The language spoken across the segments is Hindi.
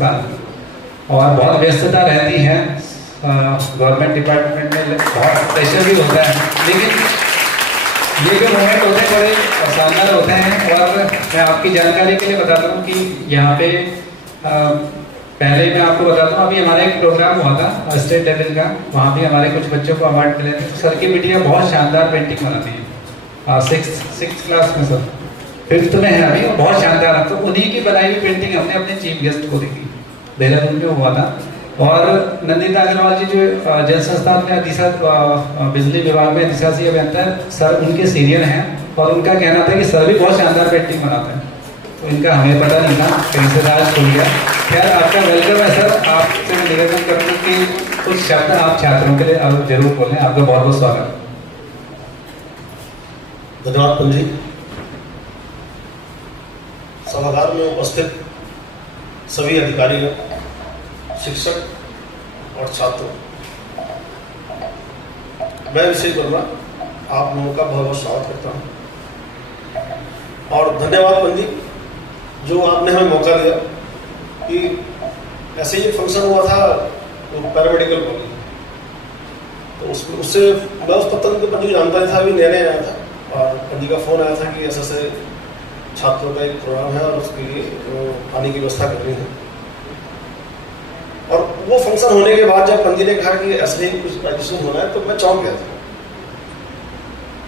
नमस्कार। और बहुत व्यस्तता रहती है, गवर्नमेंट डिपार्टमेंट में बहुत प्रेशर भी होता है, लेकिन ये जो मोमेंट होते हैं बड़े शानदार होते हैं। और मैं आपकी जानकारी के लिए बताता हूँ कि यहाँ पे पहले मैं आपको बताता हूँ, अभी हमारा एक प्रोग्राम हुआ था स्टेट लेवल का, वहाँ भी हमारे कुछ बच्चों को अवार्ड मिले थे। तो सर की बिटिया बहुत शानदार पेंटिंग बनाती है, सिक्स क्लास में, सर 5th में है अभी, और बहुत शानदार है। तो उन्हीं की बनाई हुई पेंटिंग हमने अपने चीफ गेस्ट को दी थी, देहरादून में हुआ था। और नंदिता अग्रवाल जी जो जल संस्थान में दिशा बिजली विभाग में दिशा सी अभियंता, सर उनके सीनियर हैं, और उनका कहना था कि सर भी बहुत शानदार पेंटिंग बनाते हैं। तो इनका हमें पता नहीं था, कहीं से राज खुल गया। खैर, आपका वेलकम है सर। आपसे मैं निवेदन करता हूँ कि कुछ शब्द आप छात्रों के लिए आप जरूर बोलें। आपका बहुत बहुत स्वागत। धन्यवाद पंजी। सभागार में उपस्थित सभी अधिकारियों, शिक्षक और छात्रों, मैं विशेष वर्मा आप लोगों का बहुत बहुत स्वागत करता हूँ। और धन्यवाद पंजी जो आपने हमें मौका दिया कि ऐसे ही फंक्शन हुआ था तो पैरामेडिकल कॉलेज, तो उससे मैं उस पत्र को पंजी जानता था, अभी नया नया आया था, और पंजी का फ़ोन आया था कि ऐसे छात्रों का एक प्रोग्राम है और उसके लिए आने की व्यवस्था करनी है। और वो फंक्शन होने के बाद जब पंजी ने कहा कि ऐसे ही कुछ ग्रेजुएशन होना है, तो मैं चौंक गया था,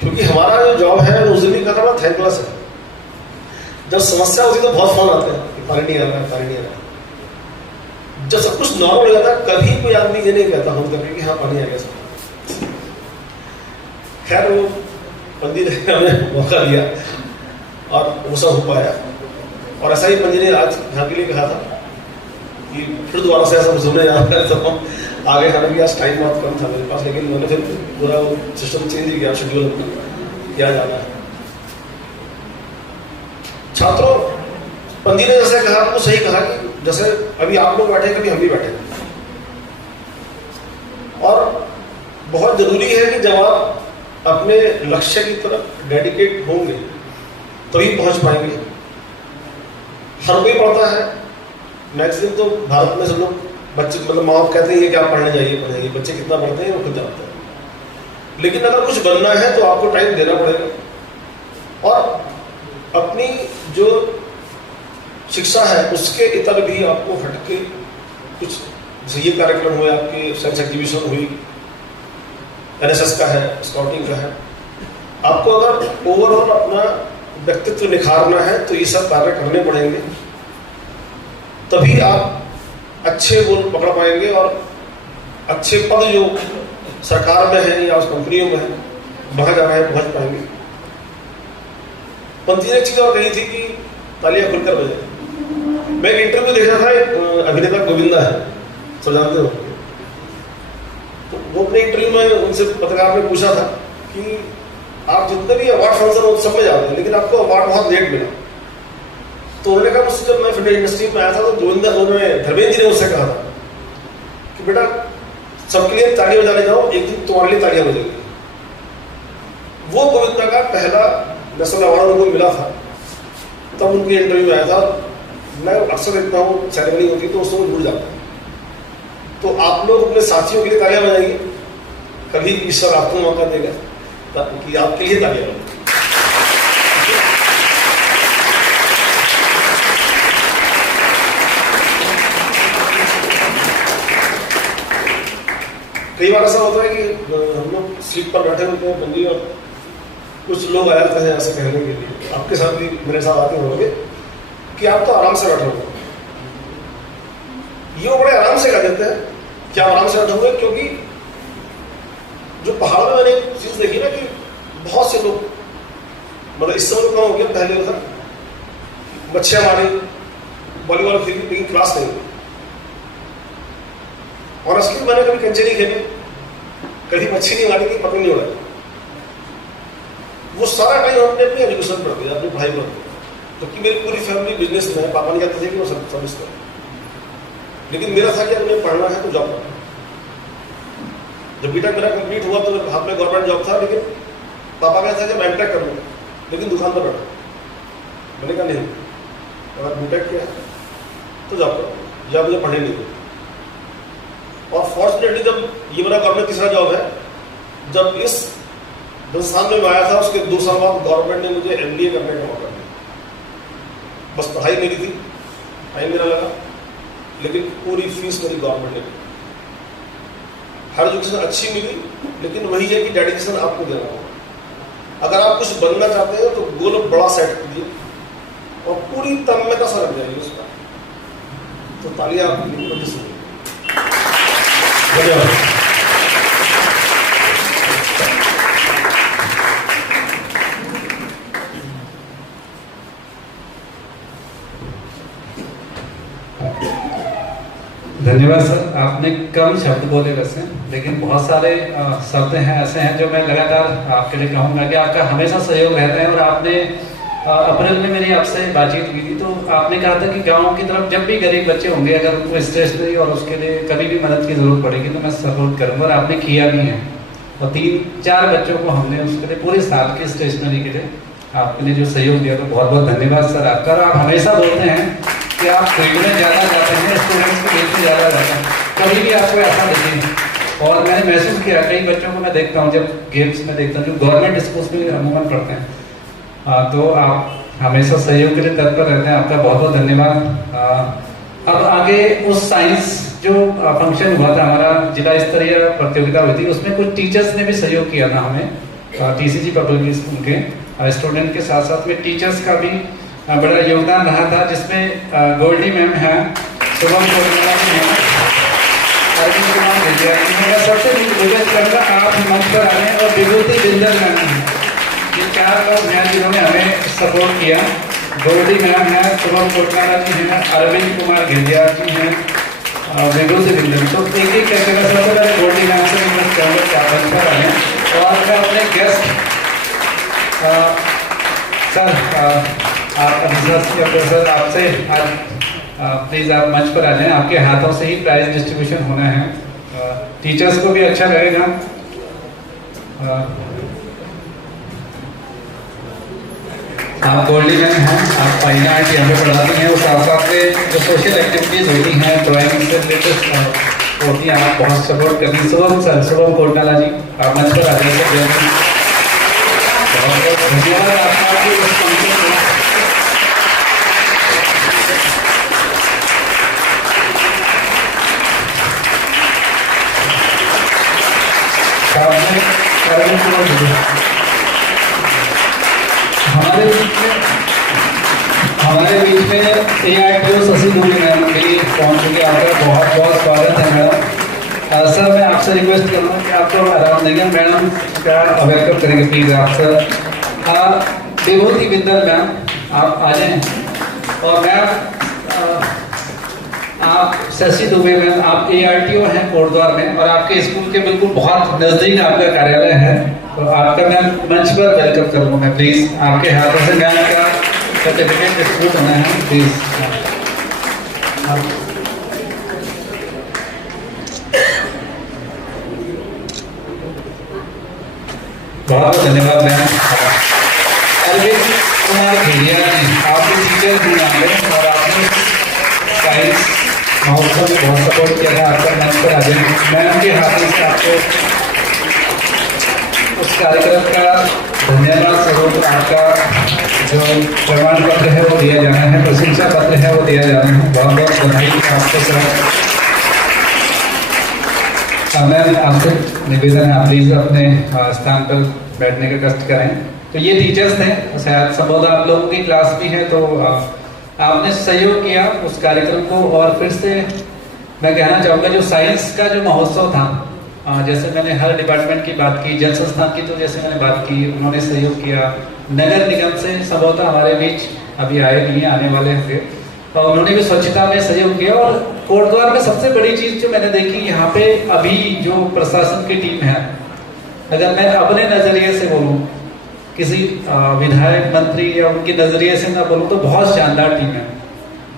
क्योंकि हमारा जो जॉब है उस दिन भी करना बड़ा थैंकलेस है। जब समस्या होती है तो बहुत फोन आते हैं कि पानी नहीं आ रहा है, पानी नहीं आ रहा। जब सब कुछ नॉर्मल हो जाता है, कभी कोई आदमी ये नहीं कहता हम करके कि हाँ पानी आ गया सब। खैर, वो पंजी ने हमें मौका दिया और वो सब हो पाया। और ऐसा ही पंजी ने आज यहाँ के लिए कहा था कि फिर दोबारा से ऐसा सुनने जाना है, तो हम आगे हालांकि आज टाइम बहुत कम था मेरे पास, लेकिन मैंने फिर पूरा सिस्टम चेंज किया, शेड्यूल किया जाना है। छात्रों, पंजी ने जैसे कहा, आपको सही कहा कि जैसे अभी आप लोग बैठे, कभी हम भी बैठे, और बहुत जरूरी है कि जब आप अपने लक्ष्य की तरफ डेडिकेट होंगे तभी पहुंच पाएंगे। हर कोई पढ़ता है, मैक्सिमम तो भारत में सब लोग बच्चे, मतलब माँ बाप कहते हैं कि आप पढ़ने जाइए, बच्चे कितना पढ़ते हैं वो खुद जानते हैं। लेकिन अगर कुछ बनना है तो आपको टाइम देना पड़ेगा, और अपनी जो शिक्षा है उसके इतर भी आपको हटके कुछ ये कार्यक्रम हुए, आपके साइंस एग्जीबिशन हुई, NSS का है, स्काउटिंग का है, आपको अगर ओवरऑल अपना व्यक्तित्व निखारना है तो ये सब कार्य करने पड़ेंगे, तभी आप अच्छे गोल पकड़ पाएंगे और अच्छे पद जो सरकार में है या उस कंपनियों में है वहां जा रहे पहुंच पाएंगे। पंजी ने एक चीज और कही थी कि तालियां खुलकर बजाए। मैं एक इंटरव्यू देखा था, अभिनेता गोविंदा है, सब जानते हो, तो वो अपने इंटरव्यू में उनसे पत्रकार ने पूछा था कि आप जितने भी अवार्ड फंक्शन हो सब में जाते हैं, लेकिन आपको अवार्ड बहुत लेट मिला। तो उन्होंने कहा, मुझसे जब मैं फिल्म इंडस्ट्री में आया था तो गोविंदा, उन्होंने धर्मेंद्र जी ने मुझसे कहा था कि बेटा सबके लिए ताली बजाने जाओ, एक दिन तुम्हारे लिए तालियां बजेगी। वो गोविंदा का पहला नेशनल अवार्ड उनको मिला था, तब उनके इंटरव्यू में आया था। मैं अक्सर देखता हूँ सेरेमनी होती तो उसमें जुड़ जाता है। तो आप लोग अपने साथियों के लिए तालियां बजाइए, कभी ईश्वर आपको मौका देगा कि आपके लिए तालियां बजाइए। कई बार ऐसा होता है कि हम लोग सीट पर बैठे होते हैं पंजी, और कुछ लोग आ जाते हैं ऐसे कहने के लिए, आपके साथ भी मेरे साथ आते होंगे कि आप तो आराम से बैठे होंगे। ये वो बड़े आराम से कह देते हैं कि आप आराम से बैठे होंगे, क्योंकि जो पहाड़ में मैंने एक चीज देखी ना कि बहुत से लोग, मतलब इस समय कम हो गया, पहले उधर मच्छियां मारी, वॉलीबॉल खेली, लेकिन क्लास नहीं हुई। और असली मैंने कभी कंचे नहीं खेले, कभी मच्छी नहीं मारी, कभी पकड़ नहीं उड़ाई। वो सारा टाइम हमने अपनी एजुकेशन पर दिया, अपनी पढ़ाई पर दिया। तो कि मेरी पूरी फैमिली बिजनेस में है, पापा नहीं कहते थे कि वो सर्विस करें, लेकिन मेरा था कि अगर मुझे पढ़ना है तो जॉब करना। जब बीटेक मेरा कंप्लीट हुआ तो हाथ में गवर्नमेंट जॉब था, लेकिन पापा कहते थे कि मैं एमटेक कर लूँ, लेकिन दुकान पर बैठा। मैंने कहा नहीं, अगर बीटेक किया तो जॉब करो, या मुझे पढ़ने नहीं देते। और फॉर्चुनेटली जब ये मेरा गवर्नमेंट तीसरा जॉब है, जब इस संस्थान में आया था उसके 2 साल बाद गवर्नमेंट ने मुझे MBA करने का मौका दिया। बस पढ़ाई मेरी थी, टाइम मेरा लगा, लेकिन पूरी फीस मेरी गवर्नमेंट ने दी। हर एजुकेशन अच्छी मिली, लेकिन वही है कि डेडिकेशन आपको देना होगा। अगर आप कुछ बनना चाहते हैं तो गोल बड़ा सेट कीजिए और पूरी तन्मयता से लग जाइए उसका। तो तालियां आपकी लिए। धन्यवाद। धन्यवाद सर, आपने कम शब्द बोले वैसे, लेकिन बहुत सारे शब्द हैं ऐसे हैं जो मैं लगातार आपके लिए कहूँगा कि आपका हमेशा सहयोग रहता है। और आपने अप्रैल में मेरी आपसे बातचीत हुई थी, तो आपने कहा था कि गाँव की तरफ जब भी गरीब बच्चे होंगे, अगर उनको स्टेशनरी और उसके लिए कभी भी मदद की जरूरत पड़ेगी तो मैं सपोर्ट करूँगा, और आपने किया भी है। और 3-4 बच्चों को हमने उसके लिए पूरे साल की स्टेशनरी के लिए आपके लिए जो सहयोग दिया, तो बहुत बहुत धन्यवाद सर आपका। और आप हमेशा बोलते हैं कि आप फील्ड में ज़्यादा जाते हैं, स्टूडेंट्स को देखते ज़्यादा रहते हैं, कभी भी आपको ऐसा देखें। और मैंने महसूस किया, कई बच्चों को मैं देखता हूँ जब गेम्स में देखता हूँ, जो गवर्नमेंट स्कूल्स में अमूमन पढ़ते हैं, तो आप हमेशा सहयोग के लिए तत्पर रहते हैं। आपका बहुत बहुत धन्यवाद। अब आगे उस साइंस जो फंक्शन हुआ था, हमारा जिला स्तरीय प्रतियोगिता हुई थी, उसमें कुछ टीचर्स ने भी सहयोग किया था हमें, TCG पब्लिक स्कूल के स्टूडेंट के साथ साथ में टीचर्स का भी बड़ा योगदान रहा था, जिसमें गोल्डी मैम है, शुभम कोटला जी हैं, अरविंद कुमार भेजिया जी हैं। सबसे रिक्वेस्ट करूँगा आप मंच पर आए, और विभूति बिंदल मैम हैं। ये 4 लोग हैं जिन्होंने हमें सपोर्ट किया। गोल्डी मैम है, शुभम कोटला जी हैं, अरविंद कुमार घेजिया जी हैं, विभूति बिंदल। तो एक एक करके मैं सबसे पहले गोल्डी मैम से रिक्वेस्ट करूँगा कि आप मंच पर आए। और मैं अपने गेस्ट सर सर आपसे आज प्लीज़ आप मंच पर आ जाएं। आपके हाथों से ही प्राइज डिस्ट्रीब्यूशन होना है, टीचर्स को भी अच्छा लगेगा। आप गोल्डी मैम हैं, आप फाइन आर्ट यहाँ पे पढ़ाती हैं, उस साथ साथ में जो सोशल एक्टिविटीज़ होती हैं, ड्राइंग से रिलेटेड होती हैं, आप बहुत सपोर्ट करती हैं। शुभम कोटला जी, आप मंच पर आ जाइए। बहुत बहुत धन्यवाद आपका इस फंक्शन में। हमारे बीच में ARTO शशि दुबे मैम भी पहुंच चुके, आपका बहुत बहुत स्वागत है मैडम। सर मैं आपसे रिक्वेस्ट करूँगा कि आपको आराम देंगे, मैडम का वेलकम करेंगे प्लीज आप सर। विभूति बिंदल मैम आप आ जाएं। और मैम आप शशि दुबे मैम, आप ARTO हैं कोटद्वार में, और आपके स्कूल के बिल्कुल बहुत नजदीक आपका कार्यालय है, तो आपका मैम मंच पर वेलकम करूँगा मैं प्लीज। आपके हाथों से मैम का सर्टिफिकेट डिस्ट्रीब्यूट होना है प्लीज। बहुत बहुत धन्यवाद मैम। अरविंद कुमार घेजिया जी, आपके टीचर भी नाम है, और आपने साइंस महोत्सव में बहुत सपोर्ट किया है। आपका मंच पर आ जाए, मैम के हाथों से आपको उस कार्यक्रम का धन्यवाद स्वरूप आपका जो प्रमाण पत्र है वो दिया जाना है, प्रशंसा पत्र है वो दिया जाना है। बहुत बहुत बधाई आपको सर। मैम आपसे निवेदन है, आप प्लीज अपने स्थान पर बैठने का कष्ट करें। तो ये टीचर्स थे, शायद संभवतः आप लोगों की क्लास भी है, तो आपने सहयोग किया उस कार्यक्रम को। और फिर से मैं कहना चाहूँगा, जो साइंस का जो महोत्सव था, जैसे मैंने हर डिपार्टमेंट की बात की, जल संस्थान की तो जैसे मैंने बात की, उन्होंने सहयोग किया। नगर निगम से संभवतः हमारे बीच अभी आए नहीं, आने वाले हैं, और उन्होंने भी स्वच्छता में सहयोग किया। और कोटद्वार में सबसे बड़ी चीज जो मैंने देखी, यहाँ पे अभी जो प्रशासन की टीम है, अगर मैं अपने नजरिए से बोलूँ, किसी विधायक मंत्री या उनके नजरिए से ना बोलूँ, तो बहुत शानदार टीम है,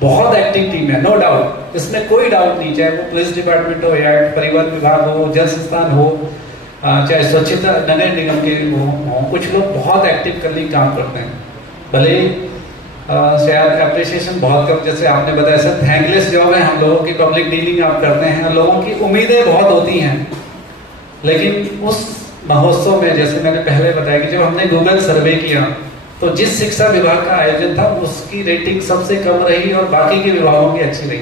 बहुत एक्टिव टीम है, नो डाउट, इसमें कोई डाउट नहीं। चाहे वो पुलिस डिपार्टमेंट हो, या परिवहन विभाग हो, जल संस्थान हो, चाहे स्वच्छता नगर निगम के हो, कुछ लोग बहुत एक्टिव करने काम करते हैं। भले शायद अप्रिसिएशन बहुत कम, जैसे आपने बताया सर थैंकलेस जॉब है, हम लोगों की पब्लिक डीलिंग आप करते हैं, लोगों की उम्मीदें बहुत होती हैं, लेकिन उस महोत्सव में जैसे मैंने पहले बताया कि जब हमने गूगल सर्वे किया तो जिस शिक्षा विभाग का आयोजन था उसकी रेटिंग सबसे कम रही और बाकी के विभागों की अच्छी रही।